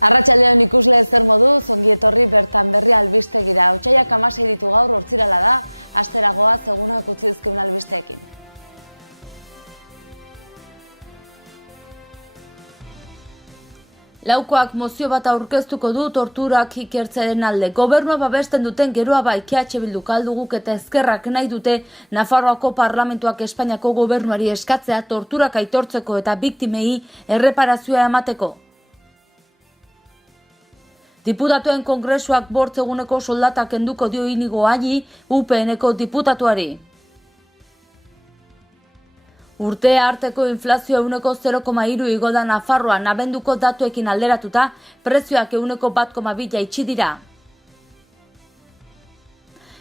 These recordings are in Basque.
Arratsaldeon ikusle zer moduz, ongi etorri bertan berri albistegira. Otsaiak 16 ditu gaur, hortzirala da, asteragoa egunak utzi dizkigun albisteekin. Laukoak mozio bat aurkeztuko du torturak ikertzearen alde. Gobernua babesten duten geroa bai Bildu kalduguk eta ezkerrak nahi dute Nafarroako parlamentuak Espainiako gobernuari eskatzea torturak aitortzeko eta biktimei erreparazioa emateko. Diputatuen kongresuak 5 eguneko soldata kenduko dio Inigo Ayi, UPNeko diputatuari. Urte arteko inflazioa 0,3 igo da Nafarroan, abenduko datuekin alderatuta, prezioak 1,2 jaitsi dira.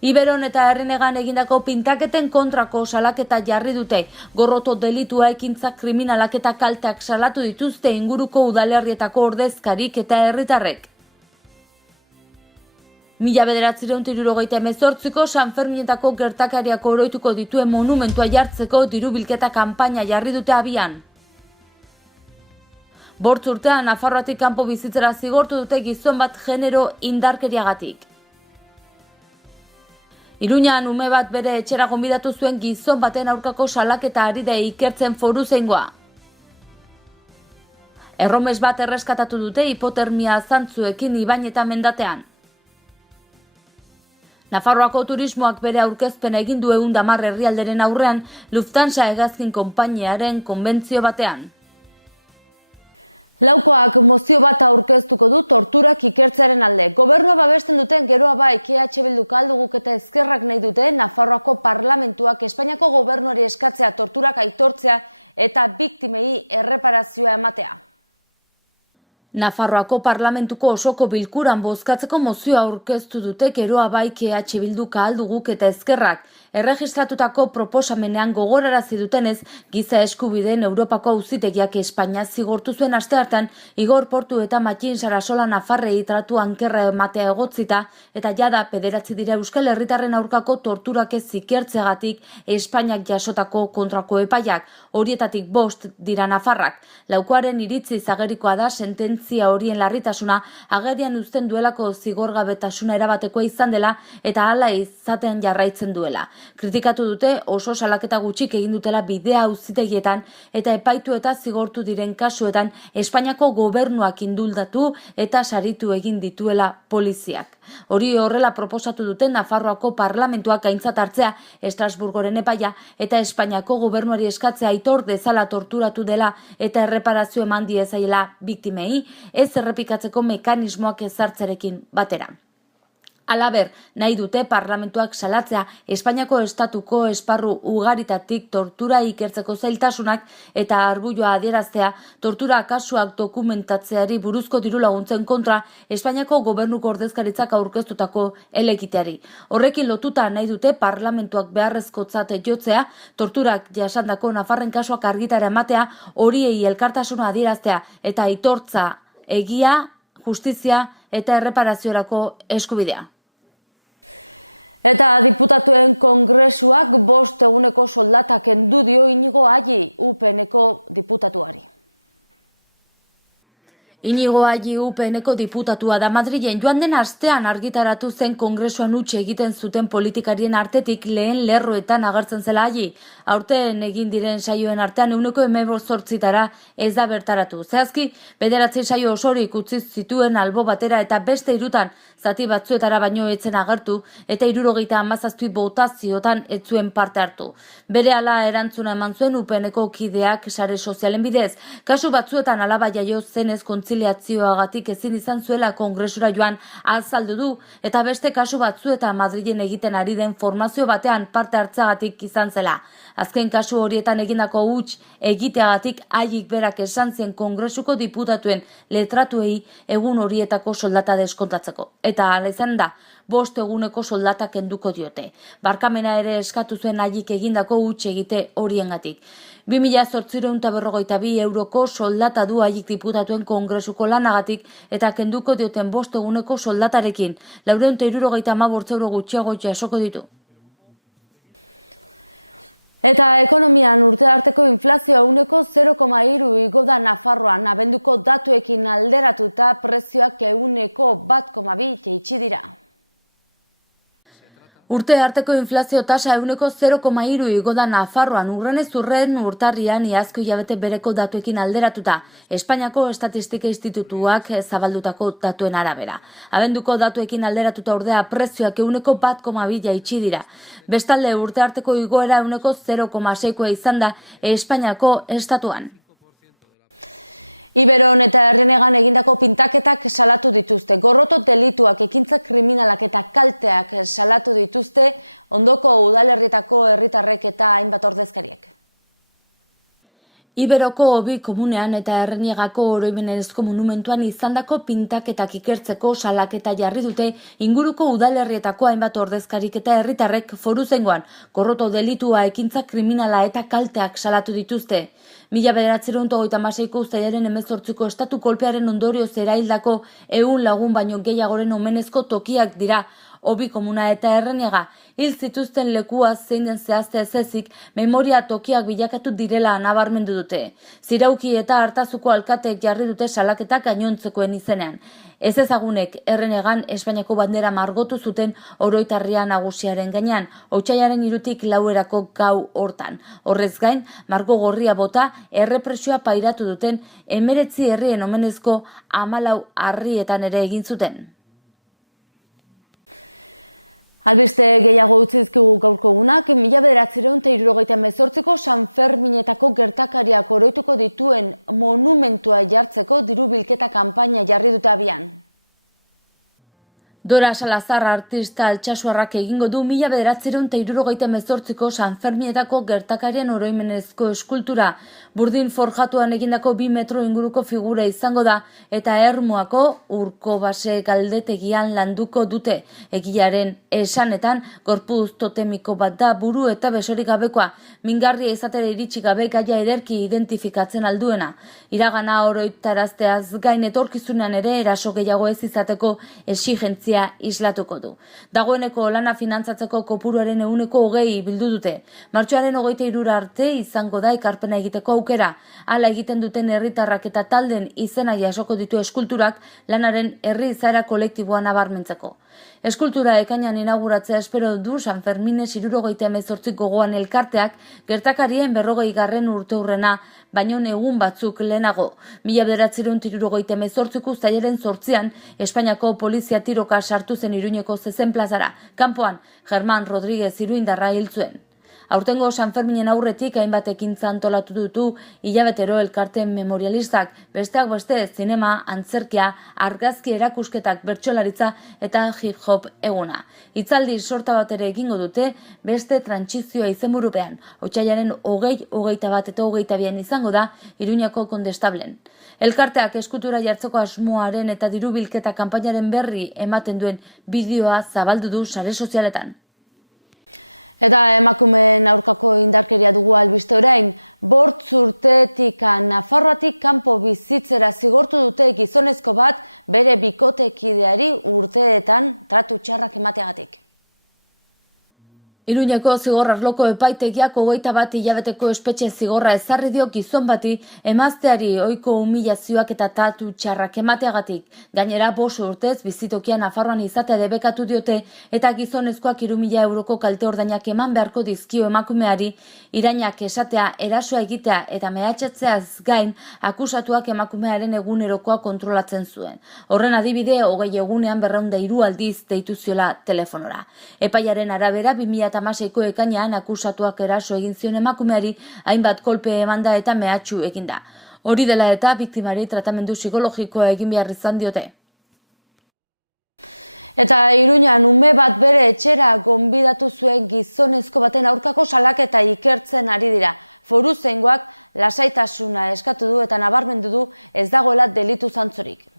Iberon eta Herrinegan egindako pintaketen kontrako salaketa jarri dute. Gorroto delitua ekintza kriminalak eta kalteak salatu dituzte inguruko udalerrietako ordezkarik eta herritarrek. 1978ko San Ferminetako gertakariak oroituko dituen monumentua jartzeko diru-bilketa kanpaina jarri dute abian. 5 urtean Nafarroatik kanpo bizitzera zigortu dute gizon bat genero indarkeriagatik. Iruñan ume bat bere etxera gonbidatu zuen gizon baten aurkako salaketa ari da ikertzen foruzaingoa. Erromes bat erreskatatu dute hipotermia zantzuekin Ibain eta Mendatean. Nafarroako turismoak bere aurkezpena egin du 110 herrialderen aurrean Lufthansa hegazkin konpainiaren konbentzio batean. Laukoak mozio bat aurkeztuko du torturak ikertzearen alde. Gobernua babesten duten geroa bai Bildu kalduguk eta ezkerrak nahi dute Nafarroako parlamentuak Espainiako gobernuari eskatzea torturak aitortzea eta biktimei erreparazioa ematea. Nafarroako parlamentuko osoko bilkuran bozkatzeko mozioa aurkeztu dute geroa bai Bildu kalduguk eta ezkerrak. Erregistratutako proposamenean gogorarazi dutenez, giza eskubideen Europako auzitegiak Espainia zigortu zuen asteartean Igor Portu eta Matxin Sarasola Nafarrei tratu ankerra ematea egotzita eta jada 9 dira Euskal Herritarren aurkako torturak ez ikertzeagatik Espainiak jasotako kontrako epaiak, horietatik 5 dira Nafarrak. Laukoaren iritziz agerikoa da sententzia horien larritasuna agerian uzten duelako zigorgabetasuna erabatekoa izan dela eta hala izaten jarraitzen duela. Kritikatu dute oso salaketa gutxik egin dutela bidea auzitegietan eta epaitu eta zigortu diren kasuetan Espainiako gobernuak induldatu eta saritu egin dituela poliziak. Hori horrela proposatu dute Nafarroako parlamentuak aintzat hartzea Estrasburgoren epaia eta Espainiako gobernuari eskatzea aitor dezala torturatu dela eta erreparazio eman diezaiela biktimei, ez errepikatzeko mekanismoak ezartzerekin batera. Halaber, nahi dute parlamentuak salatzea Espainiako estatuko esparru ugaritatik tortura ikertzeko zailtasunak eta arbuioa adieraztea tortura kasuak dokumentatzeari buruzko diru laguntzen kontra Espainiako gobernuko ordezkaritzak aurkeztutako helegiteari. Horrekin lotuta nahi dute parlamentuak beharrezkotzat jotzea, torturak jasandako Nafarren kasuak argitara ematea, horiei elkartasuna adieraztea eta aitortza egia, justizia eta erreparaziorako eskubidea. Eta diputatuen kongresuak 5 eguneko soldata kendu dio Inigo Ayi, UPNeko diputatuari. Inigo Ayi UPNeko diputatua da Madrilen joan den astean argitaratu zen kongresuan huts egiten zuten politikarien artetik lehen lerroetan agertzen zela Ayi. Aurten egin diren saioen artean 18 ez da bertaratu. Zehazki, 9 saio osorik utzi zituen albo batera eta beste 3 zati batzuetara baino etzen agertu eta 77 botaziotan ez zuen parte hartu. Berehala erantzuna eman zuen UPNeko kideak sare sozialen bidez. Kasu batzuetan alaba jaio zenez kontziliazioagatik ezin izan zuela kongresura joan azaldu du eta beste kasu batzuetan Madrilen egiten ari den formazio batean parte hartzagatik izan zela. Azken kasu horietan egindako huts egiteagatik Ayik berak esan zien kongresuko diputatuen letratuei egun horietako soldata deskontatzeko. Eta hala izan da, 5 eguneko soldata kenduko diote. Barkamena ere eskatu zuen Ayik egindako huts egite horiengatik. 2.852 euroko soldata du Ayik diputatuen kongresuko lanagatik eta kenduko dioten 5 eguneko soldatarekin 475 euro gutxiago jasoko ditu. Eta ekonomian urte arteko inflazioa 0,3 igo da Nafarroan, abenduko datuekin alderatuta prezioak 1,2 jaitsi dira. Urte arteko inflazio tasa 0,3 igo da Nafarroan, urrenez urren urtarrian iazko hilabete bereko datuekin alderatuta, Espainiako Estatistika Institutuak zabaldutako datuen arabera. Abenduko datuekin alderatuta ordea prezioak 1,2 jaitsi dira. Bestalde urte arteko igoera 0,6 izan da Espainiako estatuan. Iberon eta Errenegan egindako pintaketak salatu dituzte. Gorroto delituak, ekintza kriminalak eta kalteak salatu dituzte ondoko udalerrietako herritarrek eta hainbat ordezkariek. Iberoko Obi komunean eta Errenegako oroimenezko monumentuan izandako pintaketak ikertzeko salaketa jarri dute inguruko udalerrietako hainbat ordezkarik eta herritarrek Foruzaingoan gorroto delitua, ekintza kriminala eta kalteak salatu dituzte. 1936ko uztailaren 18ko estatu kolpearen ondorioz eraildako 100 lagun baino gehiagoren omenezko tokiak dira Obi komuna eta Errenega. Hil zituzten lekua zein den zehazte ezezik, memoria tokiak bilakatu direla nabarmendu dute. Zirauki eta Artazuko alkateek jarri dute salaketak gainontzekoen izenean. Ez ezagunek Errenegan Espainiako bandera margotu zuten oroitarria nagusiaren gainean, otsailaren 3tik 4erako gau hortan. Horrez gain, margo gorria bota errepresioa pairatu duten 19 herrien omenezko 14 harrietan ere egin zuten. Albiste gehiago utzizkigu gaurko egunak, 1978ko San Ferminetako gertakariak oroituko dituen monumentua jartzeko diru bilketa kanpaina jarri dute abian. Dora Salazar artista altsasuarrak egingo du 1978ko San Ferminetako gertakarien oroimenezko eskultura. Burdin forjatuan egindako 2 metro inguruko figura izango da eta Ermuako Urko Base galdetegian landuko dute. Egiaren esanetan gorputz totemiko bat da, buru eta besorik gabekoa, mingarria izatera iritsi gabe gaia ederki identifikatzen alduena. Iragana oroitarazteaz gain etorkizunean ere eraso gehiago ez izateko exigentzia islatuko du. Dagoeneko lana finantzatzeko kopuruaren 20% bildu dute. Martxoaren 23 arte izango da ekarpena egiteko aukera. Hala egiten duten herritarrak eta talden izena jasoko ditu eskulturak lanaren herri izaera kolektiboa nabarmentzeko. Eskultura ekainan inauguratzea espero du San Fermines 78 gogoan elkarteak gertakarien 40. urteurrena, baino egun batzuk lehenago. 1978ko uztailaren 8an Espainiako polizia tiroka sartu zen Iruñeko zezen plazara. Kanpoan, Germán Rodríguez iruindarra hil zuen. Aurtengo San Ferminen aurretik hainbat ekintza antolatu ditu hilabetero elkarte memorialistak, besteak beste zinema, antzerkia, argazki erakusketak, bertsolaritza eta hip-hop eguna. Hitzaldi sorta bat ere egingo dute beste trantsizioa izenburupean. Otsailaren 20, 21 eta 22 izango da Iruñako Kondestablen. Elkarteak eskultura jartzeko asmoaren eta diru bilketa kanpainaren berri ematen duen bideoa zabaldu du sare sozialetan. Eta emakumeen aurkako indarkeria dugu albiste orain, 5 urtetik Nafarroatik kanpo bizitzera zigortu dute gizonezko bat bere bikotekideari urteetan tratu txarrak emateagatik. Iruñeko zigor arloko epaitegiak 21 hilabeteko espetxe zigorra ezarri dio gizon bati emazteari ohiko humilazioak eta tratu txarrak emateagatik. Gainera 5 urtez bizitokian Nafarroan izatea debekatu diote eta gizonezkoak 3.000 euroko kalte ordainak eman beharko dizkio emakumeari, irainak esatea, erasoa egitea eta mehatxatzeaz gain akusatuak emakumearen egunerokoa kontrolatzen zuen. Horren adibide 20 egunean 203 aldiz deitu ziola telefonora. Epaiaren arabera 2016ko ekainean akusatuak eraso egin zion emakumeari, hainbat kolpe emanda eta mehatxu eginda. Hori dela eta biktimari tratamendu psikologikoa egin behar izan diote. Eta Iruñan ume bat bere etxera gonbidatu zuen gizonezko baten aurkako salaketa ikertzen ari dira. Foruzaingoak lasaitasuna eskatu du eta nabarmendu du ez dagoela delitu zantzurik.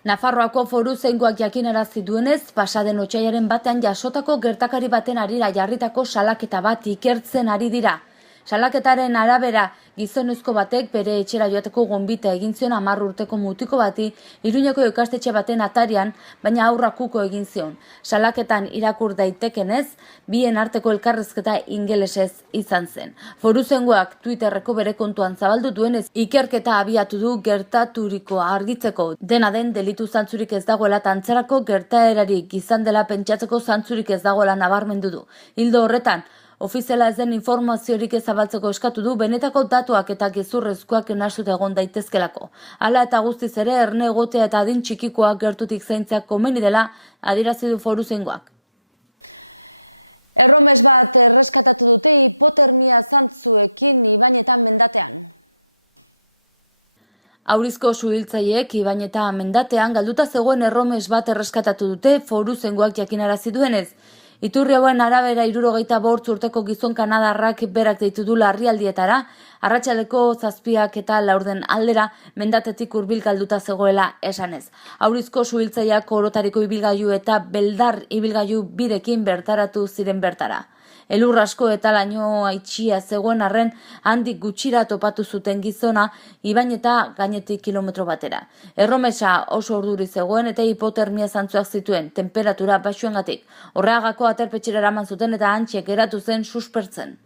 Nafarroako Foruzaingoak jakinarazi duenez, pasaden otsailaren batean jasotako gertakari baten harira jarritako salaketa bat ikertzen ari dira. Salaketaren arabera, gizonezko batek bere etxera joateko gonbita egin zion 10 urteko mutiko bati Iruñeko ikastetxe baten atarian, baina aurrak uko egin zion. Salaketan irakur daitekenez, bien arteko elkarrizketa ingelesez izan zen. Foruzaingoak Twitterreko bere kontuan zabaldu duenez, ikerketa abiatu du gertaturikoa argitzeko. Dena den, delitu zantzurik ez dagoela eta antzerako gertaerarik izan dela pentsatzeko zantzurik ez dagoela nabarmendu du. Ildo horretan, ofiziala ez den informaziorik zabaltzeko eskatu du benetako datuak eta gezurrezkoak nahastuta egon daitezkelako. Hala eta guztiz ere, erne egotea eta adin txikikoak gertutik zaintzak komeni dela adierazi du foruzaingoak. Erromes bat erreskatatu dute hipotermia zantzuekin Ibañeta mendatean. Aurizko suhiltzaileek Ibañeta mendatean galduta zegoen erromes bat erreskatatu dute foruzaingoak jakinarazi duenez. Iturri hauen arabera 75 urteko gizon kanadarrak berak deitu du larrialdietara, arratsaldeko 7 eta 4 aldera mendatetik hurbil galduta zegoela esanez. Aurizko suhiltzaileak orotariko ibilgailu eta beldar ibilgailu birekin bertaratu ziren bertara. Elur asko eta laino aitxia zegoen arren handik gutxira topatu zuten gizona Ibañeta gainetik kilometro batera. Erromesa oso urduri zegoen eta hipotermia zantzuak zituen, temperatura baxuengatik. Horreagako aterpetxera eraman zuten eta hantxe geratu zen suspertzen.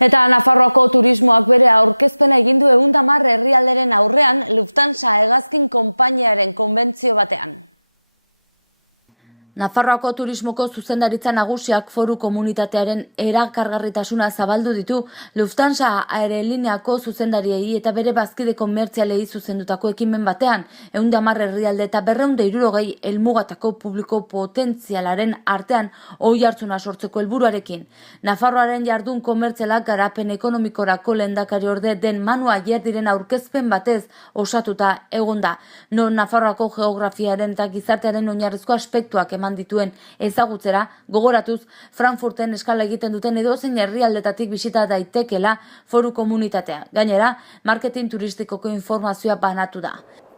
Eta Nafarroako turismoak bere aurkezpena egin du 110 herrialderen aurrean Lufthansa hegazkin konpainiaren konbentzio batean. Nafarroako turismoko zuzendaritza nagusiak foru komunitatearen erakargarritasuna zabaldu ditu Lufthansa aerelineako zuzendariei eta bere bazkide komertzialei zuzendutako ekimen batean, 110 herrialde eta 260 helmugatako publiko potentzialaren artean oihartzuna sortzeko helburuarekin. Nafarroaren jardun komertzialak garapen ekonomikorako lehendakariorde den Manu Ayerdiren aurkezpen batez osatuta egonda, non Nafarroako geografiaren eta gizartearen oinarrizko aspektuak eman dituen ezagutzera, gogoratuz Frankfurten eskala egiten duten edozein herrialdetatik bisita daitekela foru komunitatea. Gainera, marketing turistikoko informazioa banatu da.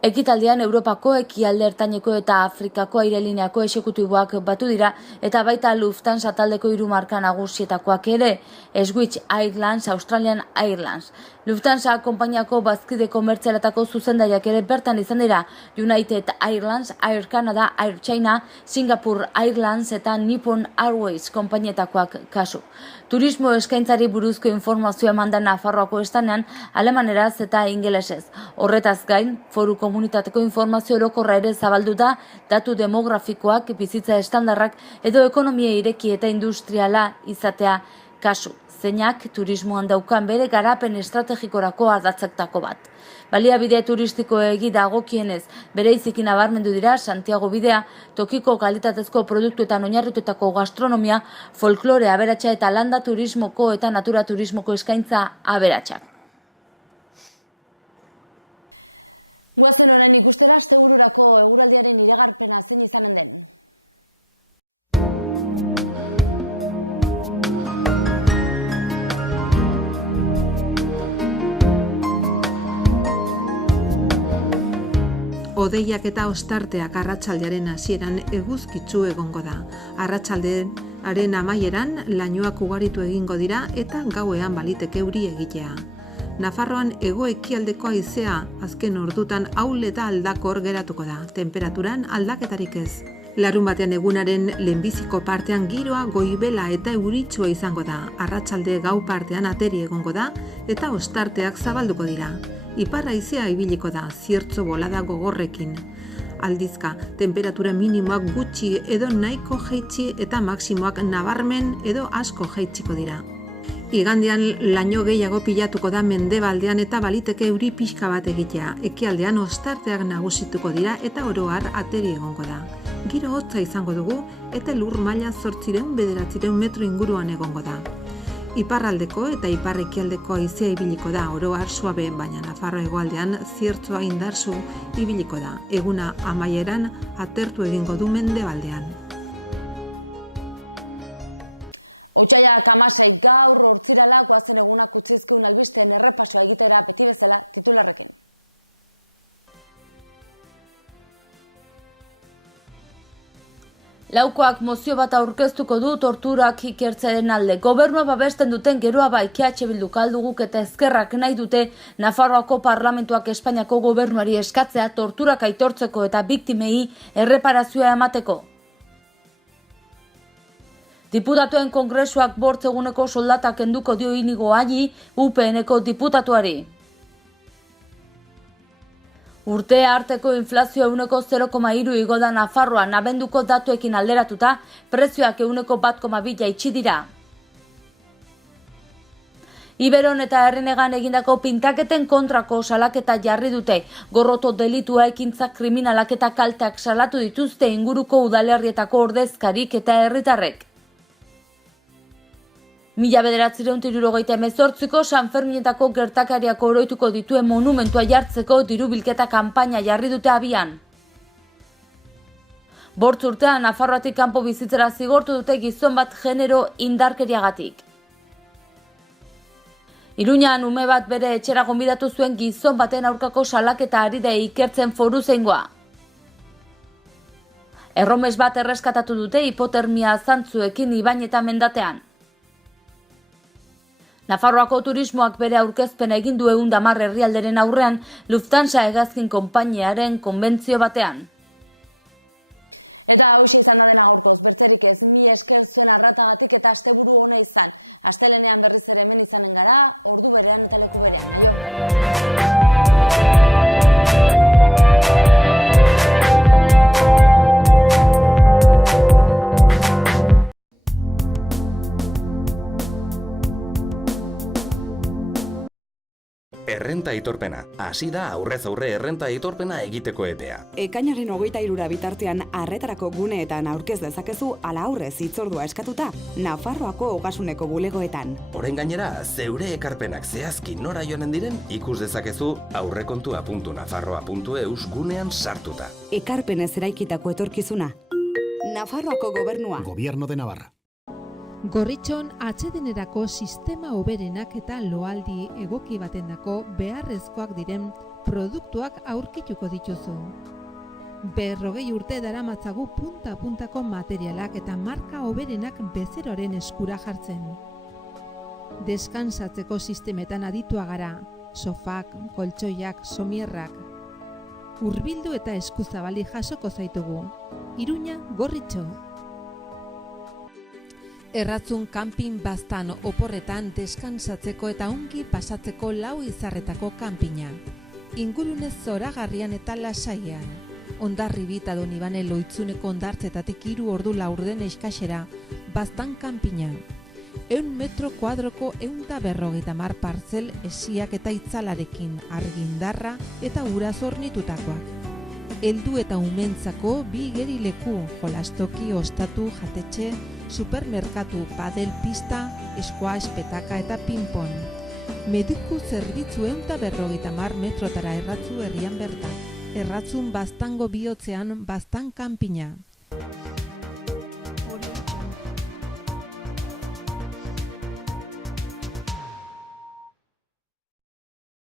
Ekitaldian Europako, ekialde ertaineko eta Afrikako airelineako exekutiboak batu dira eta baita Lufthansa taldeko 3 marka nagusietakoak ere, Switch Airlines, Australian Airlines. Lufthansa konpainiako bazkide komertzialetako zuzendariak ere bertan izan dira, United Airlines, Air Canada, Air China, Singapore Airlines eta Nippon Airways konpainietakoak kasu. Turismo eskaintzari buruzko informazioa eman Nafarroako estanean alemaneraz eta ingelesez. Horretaz gain, foru komunitateko informazio orokorra ere zabaldu da, datu demografikoak, bizitza estandarrak edo ekonomia ireki eta industriala izatea kasu. Zeinak turismoan daukan bere garapen estrategikorako ardatzetako bat. Baliabide turistikoegi dagokienez bereizik nabarmendu dira Santiago bidea, tokiko kalitatezko produktuetan oinarritutako gastronomia, folklore aberatsa eta landa turismoko eta natura turismoko eskaintza aberatsak. Guazen orain ikustera astebururako eguraldiaren iragarpena zein izanen den. Hodeiak eta ostarteak arratsaldearen hasieran eguzkitsu egongo da. Arratsaldearen amaieran lainoak ugaritu egingo dira eta gauean baliteke euri egitea. Nafarroan hego-ekialdeko haizea azken ordutan ahul eta aldakor geratuko da, temperaturan aldaketarik ez. Larunbatean egunaren lehenbiziko partean giroa goibela eta euritsua izango da. Arratsalde gau partean ateri egongo da eta ostarteak zabalduko dira. Ipar haizea ibiliko da, ziertzo bolada gogorrekin. Aldizka, temperatura minimoak gutxi edo nahiko jaitsi eta maksimoak nabarmen edo asko jaitsiko dira. Igandean laino gehiago pilatuko da mendebaldean eta baliteke euri pixka bat egitea. Ekialdean ostarteak nagusituko dira eta oro har ateri egongo da. Giro hotza izango dugu eta lur maila 800-900 metro inguruan egongo da. Iparraldeko eta ipar-ekialdeko haizea ibiliko da, oro har suabe, baina Nafarro hegoaldean ziertzoa indartsu ibiliko da. Eguna amaieran atertu egingo du mendebaldean. Otsaiak 16 gaur hortzirala goazen egunak utzizkiun albisteen errepasoa egitera beti bezala titularrekin. Laukoak mozio bat aurkeztuko du torturak ikertzearen alde. Gobernua babesten duten Geroa Bai EH Bilduk Guk eta Ezkerrak nahi dute Nafarroako Parlamentuak Espainiako gobernuari eskatzea torturak aitortzeko eta biktimei erreparazioa emateko. Diputatuen kongresuak 5 eguneko soldata kenduko dio Inigo Ayi, UPN-eko diputatuari. Urte arteko inflazioa 0,3 igo da Nafarroan, abenduko datuekin alderatuta, prezioak 1,2 jaitsi dira. Iberon eta Errenegan egindako pintaketen kontrako salaketa jarri dute. Gorroto delitua, ekintza kriminalak eta kalteak salatu dituzte inguruko udalerrietako ordezkarik eta herritarrek. 1978ko San Ferminetako gertakariak oroituko dituen monumentua jartzeko diru-bilketa kanpaina jarri dute abian. 5 urtean Nafarroatik kanpo bizitzera zigortu dute gizon bat genero indarkeriagatik. Iruñan ume bat bere etxera gonbidatu zuen gizon baten aurkako salaketa ari da ikertzen foruzaingoa. Erromes bat erreskatatu dute hipotermia zantzuekin Ibain eta Mendatean. Nafarroako turismoak bere aurkezpena egin du 110 herrialderen aurrean Lufthansa hegazkin konpainiaren konbentzio batean. Eta hauxe izan da dena gaurkoz, bertzerik ez, mila esker zuen arratagatik eta asteburu ona izan. Astelenean berriz ere hemen izanen gara, ordu berean eta leku berean. Aio! Errenta aitorpena. Hasi da aurrez aurre errenta aitorpena egiteko epea. Ekainaren 23 bitartean arretarako guneetan aurkez dezakezu ala aurrez hitzordua eskatuta Nafarroako Ogasuneko bulegoetan. Orain gainera, zeure ekarpenak zehazki nora joanen diren ikus dezakezu aurrekontua.nafarroa.eus gunean sartuta. Ekarpenez eraikitako etorkizuna. Nafarroako gobernua. Gobierno de Navarra. Gorritxon atsedenerako sistema hoberenak eta loaldi egoki batendako beharrezkoak diren produktuak aurkituko dituzu. 40 urte daramatzagu punta-puntako materialak eta marka hoberenak bezeroren eskura jartzen. Deskansatzeko sistemetan aditua gara, sofak, koltsoiak, somierrak. Hurbildu eta eskuzabali jasoko zaitugu. Iruña, Gorritxo. Erratzun kanpin baztan oporretan deskansatzeko eta ongi pasatzeko 4 izarretako kanpina. Ingurunez zoragarrian eta lasaian. Hondarribit eta Donibane Loitzuneko hondartzetatik 3 ordu laurden eskasera, baztan kanpina. 100 metro kuadroko 150 partzel esiak eta itzalarekin, argindarra eta ura zornitutakoak. Heldu eta umentzako 2 igerileku, jolastoki, ostatu, jatetxe, supermerkatu, padel pista, squash, petaka eta ping-pong. Mediku zerbitzu 150 metrotara erratzu herrian bertan. Erratzun baztango bihotzean baztan kanpina.